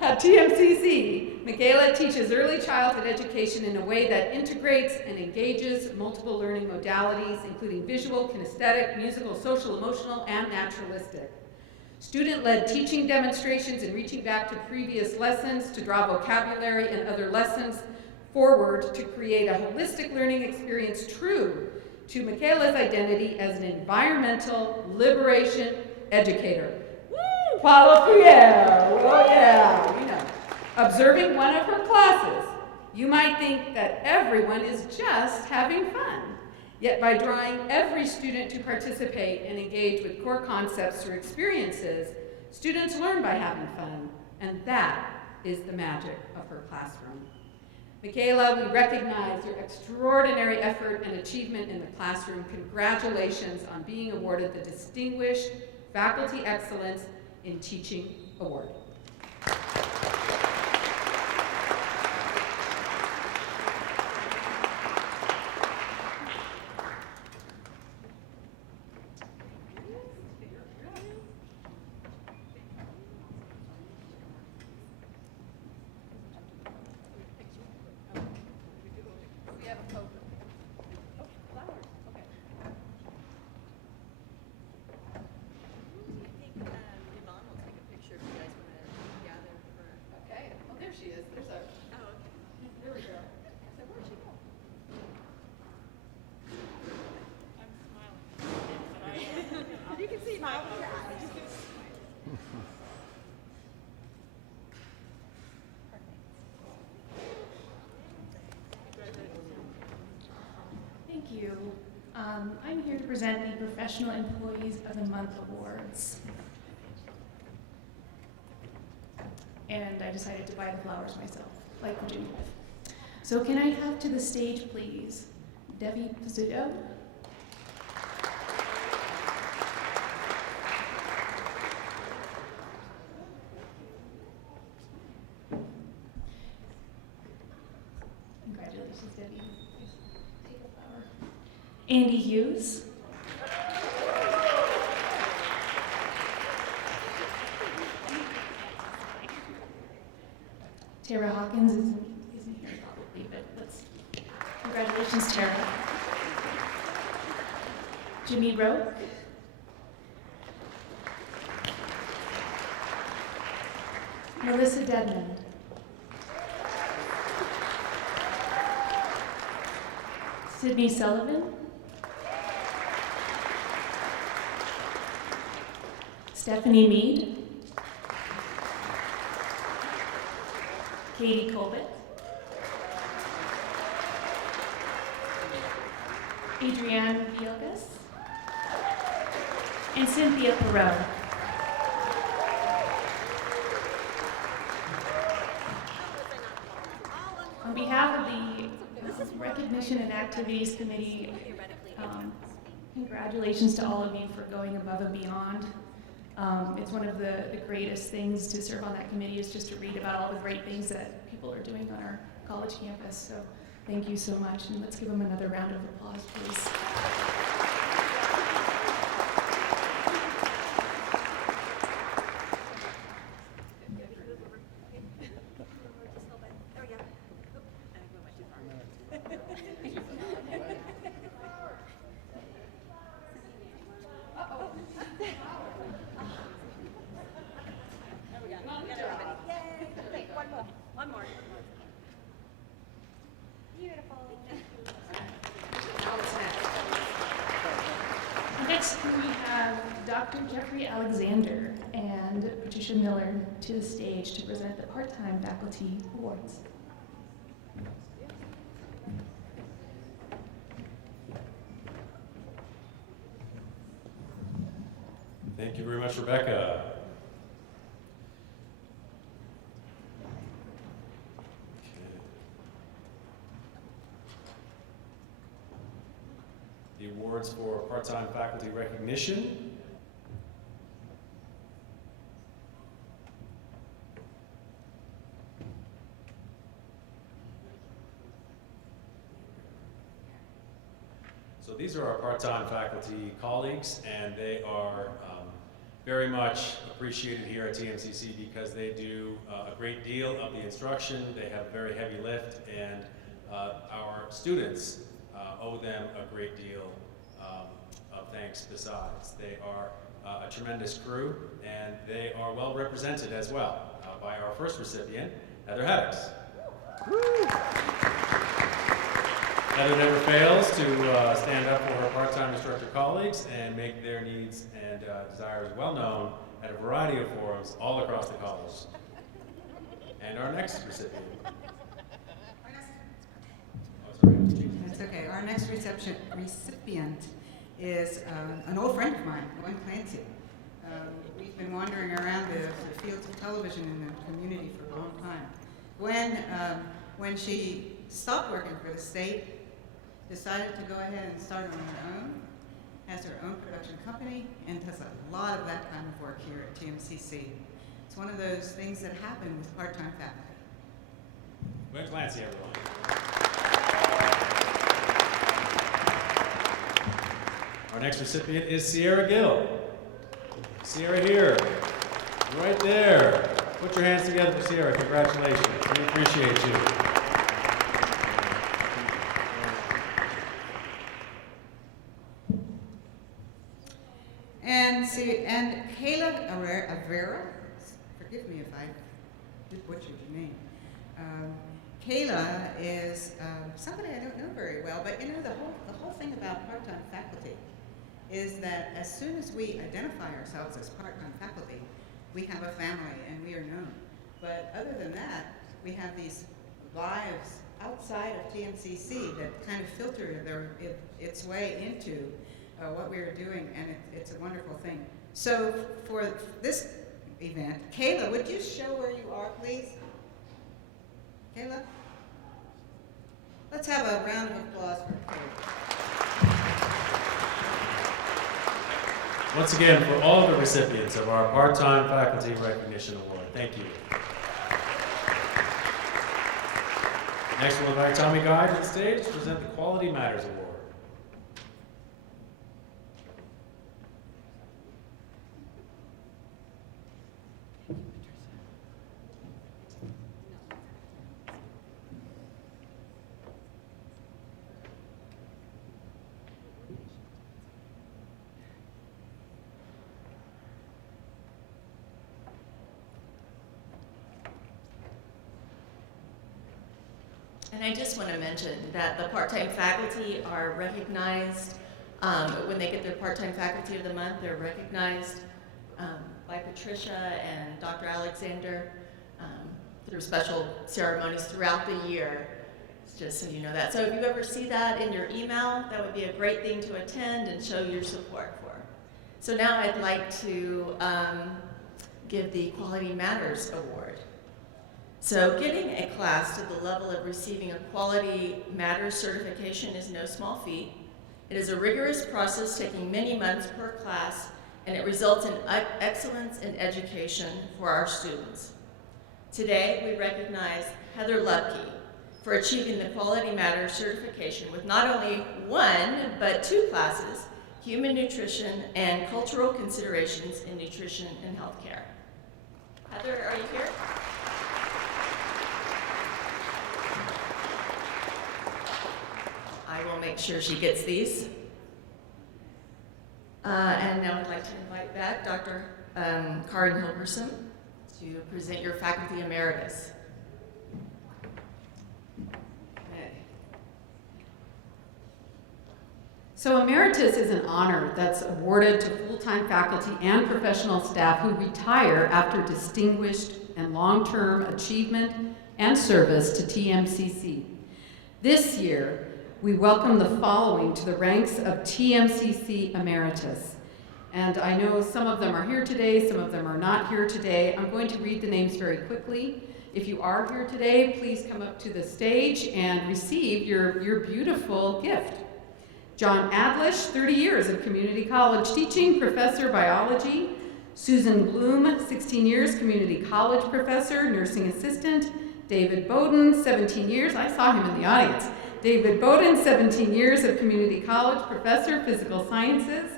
At TMCC, Michaela teaches early childhood education in a way that integrates and engages multiple learning modalities, including visual, kinesthetic, musical, social, emotional, and naturalistic. Student-led teaching demonstrations and reaching back to previous lessons to draw vocabulary and other lessons forward to create a holistic learning experience true to Michaela's identity as an environmental liberation educator. Woo! Paulo Fouillère! Oh yeah, you know. Observing one of her classes, you might think that everyone is just having fun. Yet by drawing every student to participate and engage with core concepts or experiences, students learn by having fun, and that is the magic of her classroom. Michaela, we recognize your extraordinary effort and achievement in the classroom. Congratulations on being awarded the Distinguished Faculty Excellence in Teaching Award. I'm here to present the Professional Employees of the Month Awards. and I decided to buy the flowers myself, like Virginia Woolf. So can I have to the stage, please, Debbie Pizzuto? Congratulations, Debbie. Take a flower. Andy Hughes. Tara Hawkins isn't here probably, but let's, congratulations, Tara. Jimmy Rowe. Melissa Dedmond. Sydney Sullivan. Stephanie Mead. Katie Colbert. Adrienne Villegas. And Cynthia Perot. On behalf of the Recognition and Activities Committee, congratulations to all of you for going above and beyond. It's one of the greatest things to serve on that committee is just to read about all the great things that people are doing on our college campus. So thank you so much, and let's give them another round of applause, please. Next, we have Dr. Jeffrey Alexander and Patricia Miller to the stage to present the part-time faculty awards. Thank you very much, Rebecca. The awards for part-time faculty recognition. So these are our part-time faculty colleagues, and they are very much appreciated here at TMCC because they do a great deal of the instruction. They have a very heavy lift, and our students owe them a great deal of thanks besides. They are a tremendous crew, and they are well represented as well by our first recipient, Heather Haddix. Heather never fails to stand up for her part-time instructor colleagues and make their needs and desires well known at a variety of forums all across the college. And our next recipient. That's okay. Our next recipient is an old friend of mine, Gwen Clancy. We've been wandering around the fields of television in the community for a long time. Gwen, when she stopped working for the state, decided to go ahead and start on her own, has her own production company, and does a lot of that kind of work here at TMCC. It's one of those things that happen with part-time faculty. Gwen Clancy, everyone. Our next recipient is Sierra Gill. Sierra here, right there. Put your hands together for Sierra. Congratulations. We appreciate you. And Kayla Avera, forgive me if I did butcher your name. Kayla is somebody I don't know very well, but you know, the whole thing about part-time faculty is that as soon as we identify ourselves as part-time faculty, we have a family and we are known. But other than that, we have these lives outside of TMCC that kind of filter its way into what we are doing, and it's a wonderful thing. So for this event. Kayla, would you show where you are, please? Kayla? Let's have a round of applause for Kayla. Once again, for all the recipients of our Part-Time Faculty Recognition Award, thank you. Next, we'll invite Tommy Guy to the stage to present the Quality Matters Award. And I just want to mention that the part-time faculty are recognized, when they get their part-time faculty of the month, they're recognized by Patricia and Dr. Alexander through special ceremonies throughout the year, just so you know that. So if you ever see that in your email, that would be a great thing to attend and show your support for. So now I'd like to give the Quality Matters Award. So getting a class to the level of receiving a Quality Matters certification is no small feat. It is a rigorous process taking many months per class, and it results in excellence in education for our students. Today, we recognize Heather Lubke for achieving the Quality Matters certification with not only one, but 2 classes, Human Nutrition and Cultural Considerations in Nutrition and Healthcare. Heather, are you here? I will make sure she gets these. And now I'd like to invite back Dr. Karen Hilgerson to present your Faculty Emeritus. Okay. So Emeritus is an honor that's awarded to full-time faculty and professional staff who retire after distinguished and long-term achievement and service to TMCC. This year, we welcome the following to the ranks of TMCC Emeritus. And I know some of them are here today, some of them are not here today. I'm going to read the names very quickly. If you are here today, please come up to the stage and receive your beautiful gift. John Adlish, 30 years of community college teaching, professor biology. Susan Bloom, 16 years, community college professor, nursing assistant. David Bowden, 17 years, I saw him in the audience. David Bowden, 17 years of community college professor, physical sciences.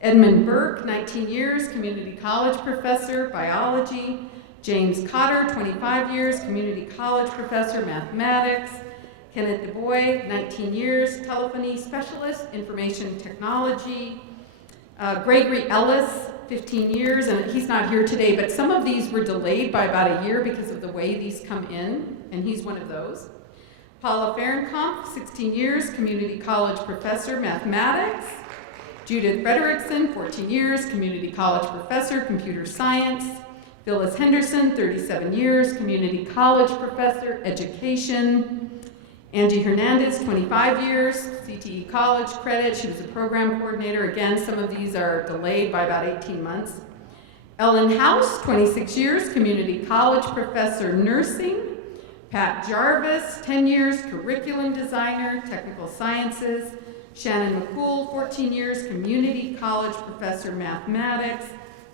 Edmund Burke, 19 years, community college professor, biology. James Cotter, 25 years, community college professor, mathematics. Kenneth DuBois, 19 years, telephony specialist, information technology. Gregory Ellis, 15 years, and he's not here today, but some of these were delayed by about a year because of the way these come in, and he's one of those. Paula Fahrenkampf, 16 years, community college professor, mathematics. Judith Frederickson, 14 years, community college professor, computer science. Phyllis Henderson, 37 years, community college professor, education. Angie Hernandez, 25 years, CTE college credit. She was a program coordinator. Again, some of these are delayed by about 18 months. Ellen House, 26 years, community college professor, nursing. Pat Jarvis, 10 years, curriculum designer, technical sciences. Shannon McCool, 14 years, community college professor, mathematics.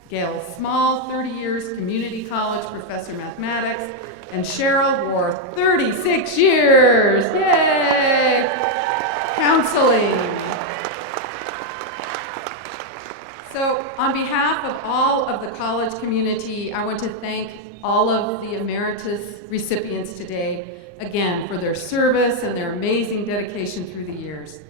Gail Small, 30 years, community college professor, mathematics. And Cheryl War, 36 years, yay! Counseling. So on behalf of all of the college community, I want to thank all of the emeritus recipients today, again, for their service and their amazing dedication through the years.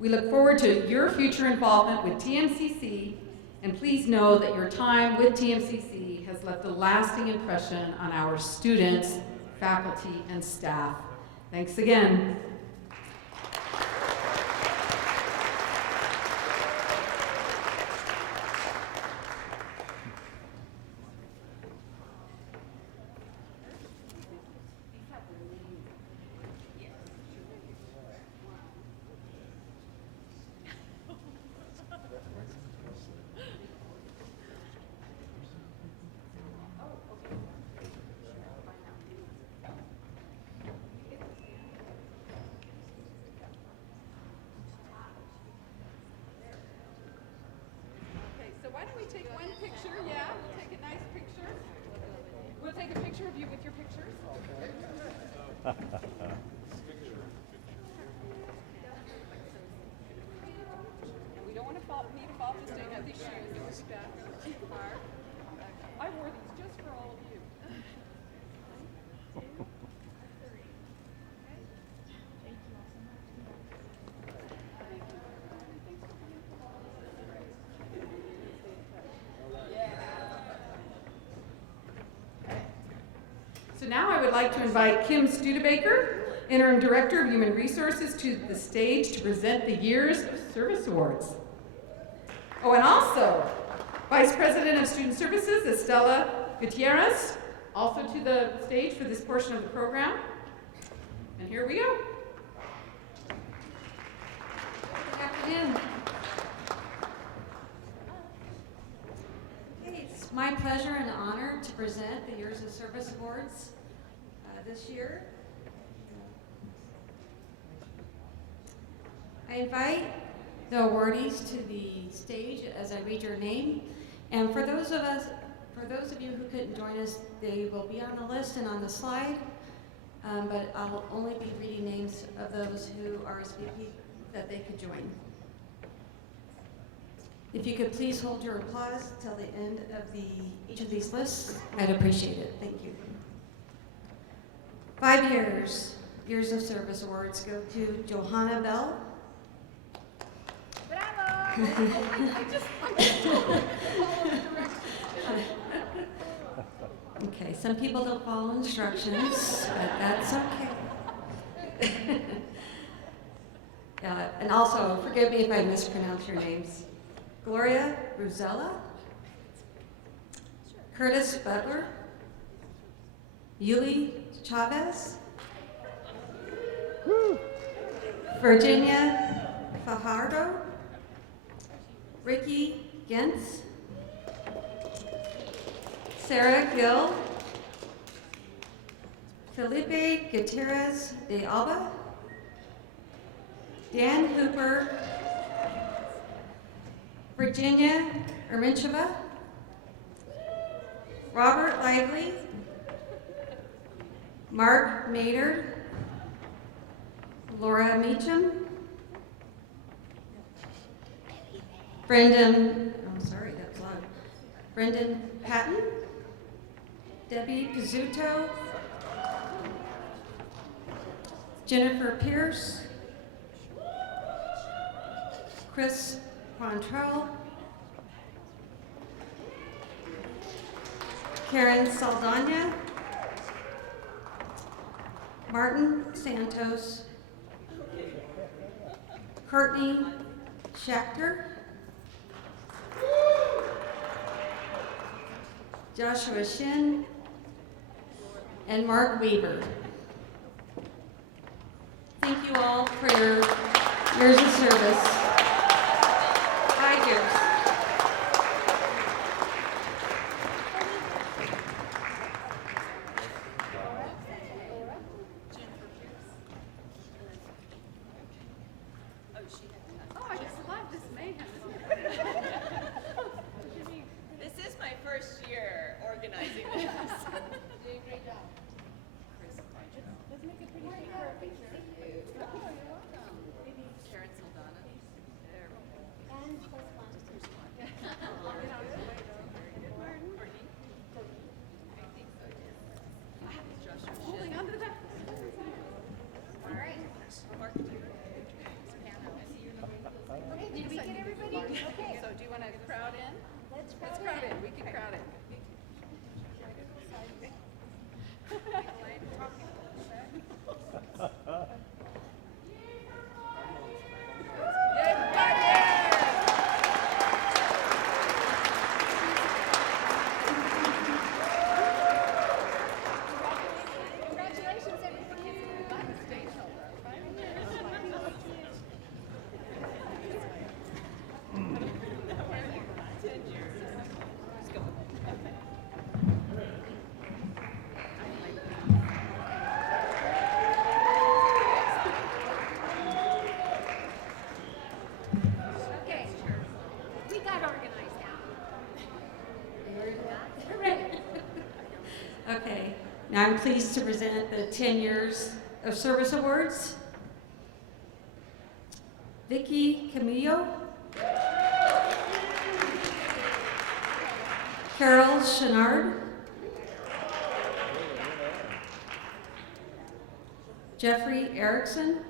We look forward to your future involvement with TMCC, and please know that your time with TMCC has left a lasting impression on our students, faculty, and staff. Thanks again. why don't we take one picture? Yeah, we'll take a nice picture. We'll take a picture of you with your pictures. And we don't want to need to fall mistake on these shoes. It was bad. I wore these just for all of you. So now I would like to invite Kim Studebaker, Interim Director of Human Resources, to the stage to present the Years of Service Awards. Oh, and also, Vice President of Student Services, Estela Gutierrez, also to the stage for this portion of the program. And here we go. Good afternoon. Okay, it's my pleasure and honor to present the Years of Service Awards this year. I invite the awardees to the stage as I read your name. And for those of you who couldn't join us, they will be on the list and on the slide. But I'll only be reading names of those who RSVP that they could join. If you could please hold your applause till the end of each of these lists, I'd appreciate it. Thank you. 5 Years of Service Awards go to Johanna Bell. Okay, some people don't follow instructions, but that's okay. And also, forgive me if I mispronounce your names. Gloria Ruzella, Curtis Butler, Yuli Chavez, Virginia Fajardo, Ricky Gentz, Sarah Gill, Felipe Gutierrez de Alba, Dan Hooper, Virginia Ermincheva, Robert Lively, Mark Maynard, Laura Meacham, Brendan Patton, Debbie Pizzuto, Jennifer Pierce, Chris Quantrell, Karen Saldana, Martin Santos, Courtney Schachter, Joshua Shin, and Mark Weaver. Thank you all for your years of service. 5 years. Oh, I just love this mayhem, isn't it? This is my first year organizing this. Doing a great job. Let's make a pretty picture. Oh, you're welcome. Karen Saldana. Now I'm pleased to present the 10 Years of Service Awards. Vicky Camillo, Carol Chenard, Jeffrey Erickson,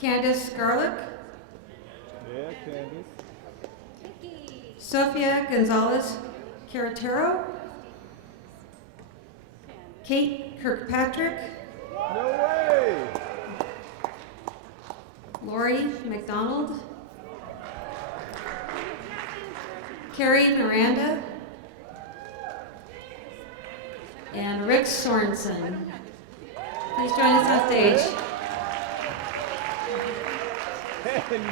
Candace Garlick, Yeah, Candace. Sofia Gonzalez Carretero, Kate Kirkpatrick, No way! Lori McDonald, Carrie Miranda, and Rick Sorensen. Please join us on stage. 10 years.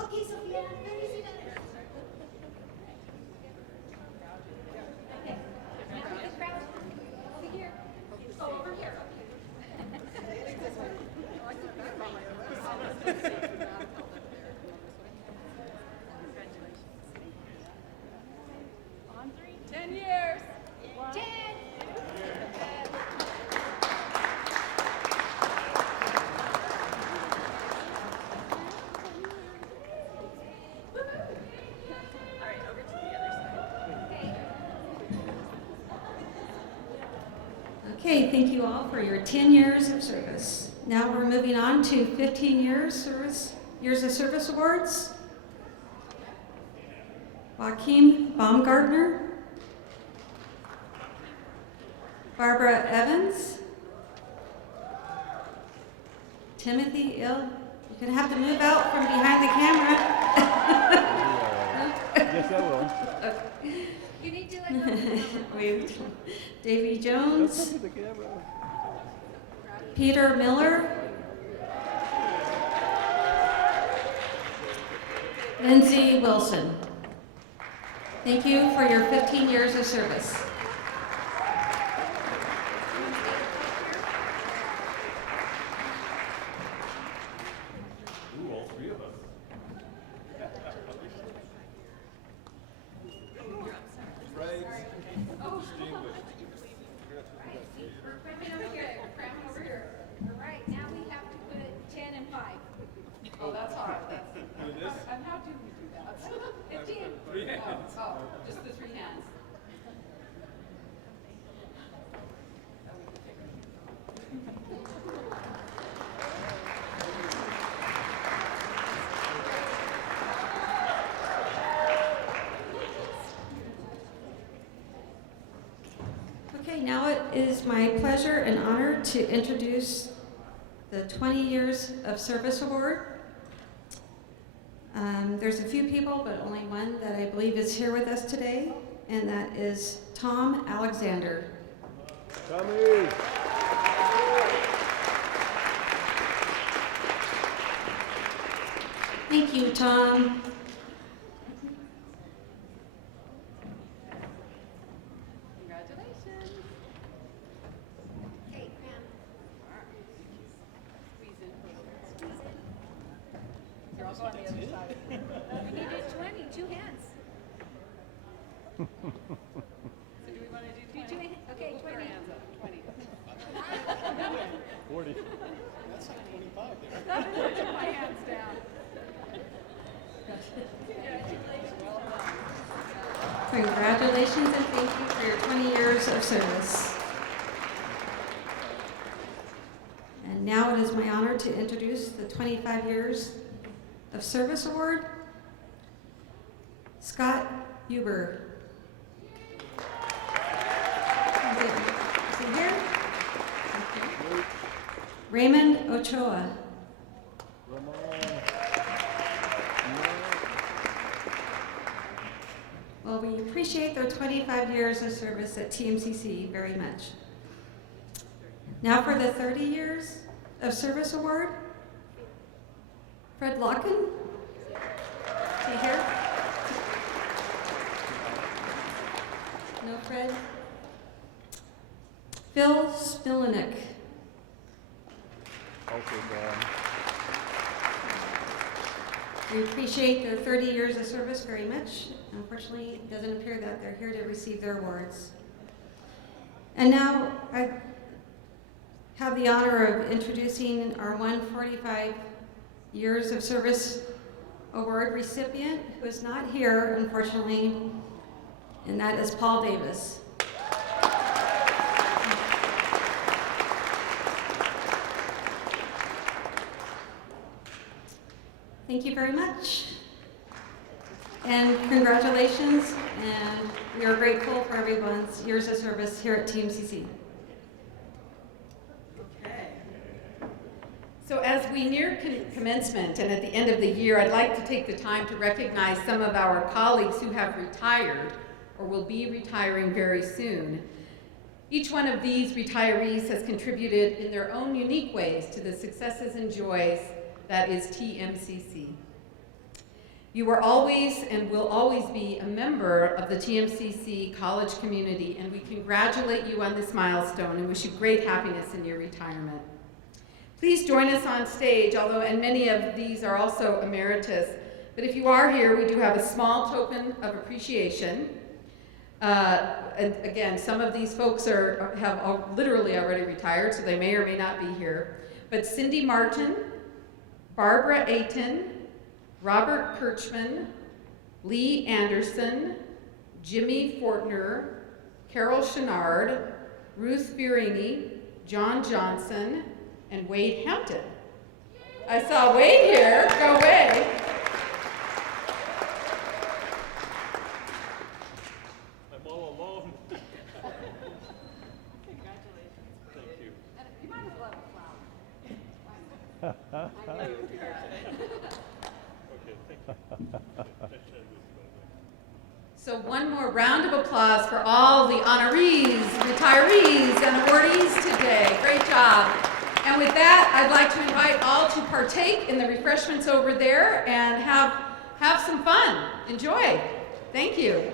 Okay, Sophia, let me see that. Okay. Now the crowd over here. Oh, over here. On 3, 10 years. 10. Okay, thank you all for your 10 years of service. Now we're moving on to 15 years of service awards. Joachim Baumgartner, Barbara Evans, Timothy Ill. You're gonna have to move out from behind the camera. Yes, I will. You need to like Wait. Davy Jones, Look at the camera. Peter Miller, Lindsay Wilson. Thank you for your 15 years of service. Ooh, all three of us. We're cramming over here. We're cramming over here. All right, now we have to put 10 and 5. Oh, that's hard. And how do we do that? 15. 3 hands. Oh, just the 3 hands. Okay, now it is my pleasure and honor to introduce the 20 Years of Service Award. There's a few people, but only one that I believe is here with us today, and that is Tom Alexander. Tommy. Thank you, Tom. Congratulations. Okay, cram. Squeeze in. Here, I'll go on the other side. We needed 20, 2 hands. So do we want to do 20? Okay, Put your 20. hands up. 20. 40. That's like 25 there. Put my hands down. Congratulations and thank you for your 20 years of service. And now it is my honor to introduce the 25 Years of Service Award. Scott Huber. Is he here? Okay. Raymond Ochoa. Well, we appreciate their 25 years of service at TMCC very much. Now for the 30 Years of Service Award, Fred Lochen. Is he here? No Fred? Phil Spilinek. Also gone. We appreciate their 30 years of service very much. Unfortunately, it doesn't appear that they're here to receive their awards. And now I have the honor of introducing our 145 years of service award recipient who is not here, unfortunately, and that is Paul Davis. Thank you very much. And congratulations, and we are grateful for everyone's years of service here at TMCC. So as we near commencement and at the end of the year, I'd like to take the time to recognize some of our colleagues who have retired or will be retiring very soon. Each one of these retirees has contributed in their own unique ways to the successes and joys that is TMCC. You are always and will always be a member of the TMCC college community, and we congratulate you on this milestone and wish you great happiness in your retirement. Please join us on stage, and many of these are also emeritus, but if you are here, we do have a small token of appreciation. And again, some of these folks have literally already retired, so they may or may not be here. But Cindy Martin, Barbara Ayton, Robert Kirchman, Lee Anderson, Jimmy Fortner, Carol Chenard, Ruth Fierini, John Johnson, and Wade Hampton. I saw Wade here. Go Wade. I'm all alone. Congratulations. Thank you. You might as well have a flower. I knew you would be here today. Okay, thank you. So one more round of applause for all the honorees, retirees, and awardees today. Great job. And with that, I'd like to invite all to partake in the refreshments over there and have some fun. Enjoy. Thank you.